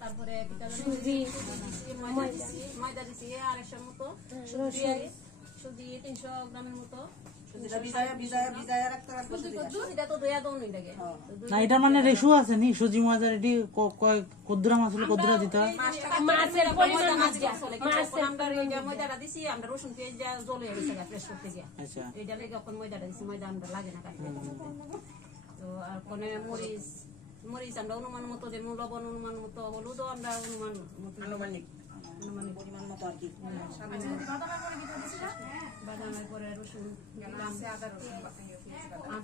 তারপরে ময়দা দিছি 250 মতো, সুজি 300 গ্রামের মতো। না এটা মানে রেশু আছে নি সুজি ময়দার এটি কদ্রা মাছ হলে কদ্রা দিতে হয় মাছের পরিমাণ ময়দাটা দিছি আমরা রসুন পেঁয়াজ যা জ্বলে গেছে ফ্রেশ করতে গিয়ে। আচ্ছা এইটা লাগে এখন ময়দাটা দিছি, ময়দা আমরা লাগে না কাটতে। তো আর কোনে মরিচ আমরা অনুমান মতো, যেমন লবণ অনুমান মতো, হলুদও আমরা আনুমানিক পরিমাণ মতো আর কি। বাদামের পরে রসুন,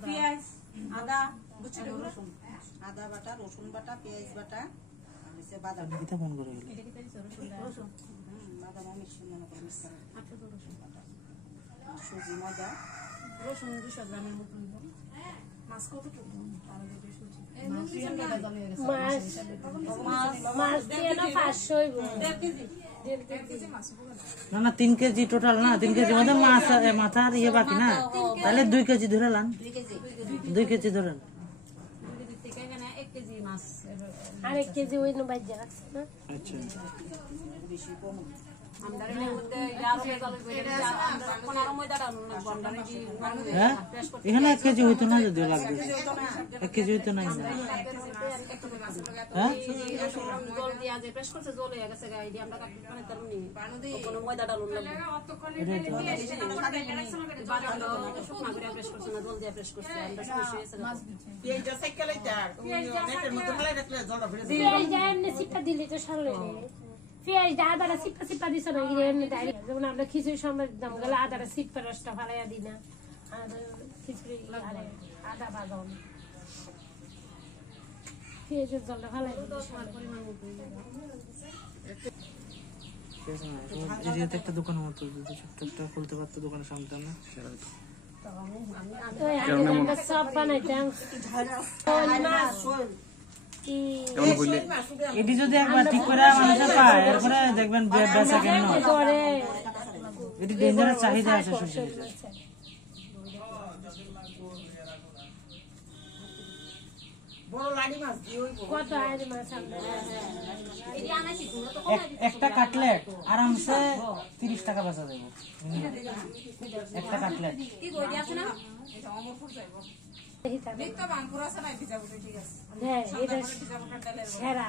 পেঁয়াজ, আদা রসুন, আদা বাটা, রসুন বাটা, পেঁয়াজ বাটা, বাদাম ফোন করে রসুন বাদাম রসুন বাটা, সুজি ময়দা, রসুন 200 গ্রামের মতো। মাছ কতটুকু? না না 3 কেজি টোটাল না, 3 কেজি মধ্যে মাছ মাথা আর ইয়ে বাকি না, তাহলে 2 কেজি ধরে লান, 2 কেজি ধরেন। 1 কেজি মাছ আর 1 কেজি ওই বাইজা রাখছে না। আচ্ছা বেশি কম আমরা এর মধ্যে আরো হ্যাঁ এখানে 1 কেজি হইতো না, যদিও লাগবে 1 কেজি হইতো না। হ্যাঁ জল দিয়া যে প্রেস করতে জল হয়ে গেছে গাই দি আমরা কাটি পানি তার নি কোনো ময়দা ডালুন লাগবে। শুকনা করে প্রেস করতে না, জল দিয়া প্রেস করতে আমরা সমস্যা হয়েছে। পেঁয়াজটা সেকেলাইতা নেটের মধ্যে ফেলাই রাখলে জলটা ভরে যায়। পেঁয়াজটা এমনি সিপা দিলে তো সারলে পেঁয়াজটা আদাটা সিপা দিছ না এমনি ডাইরেক্ট, যেমন আমরা খিচুড়ি সম্রাট দাম গেলে আদাটা সিপা রসটা ফালাইয়া দিই না, আর খিচুড়ি আরে আদা বাদাম পেঁয়াজের জলটা ফালাই পরিমাণ মতো। একটা দোকানের মতো যদি ছোট্ট একটা খুলতে পারতো দোকানের সামনে না সব বানাইতাম। এটি যদি একবার ঠিক করে মানুষে পায় এরপরে দেখবেন বেচা কেন, এটি ডেঞ্জারাস চাহিদা আছে সুশীল। একটা কাটলেট আরামসে 30 টাকা বেচা যাবে, একটা কাটলেট। হ্যাঁ এটা সেরা।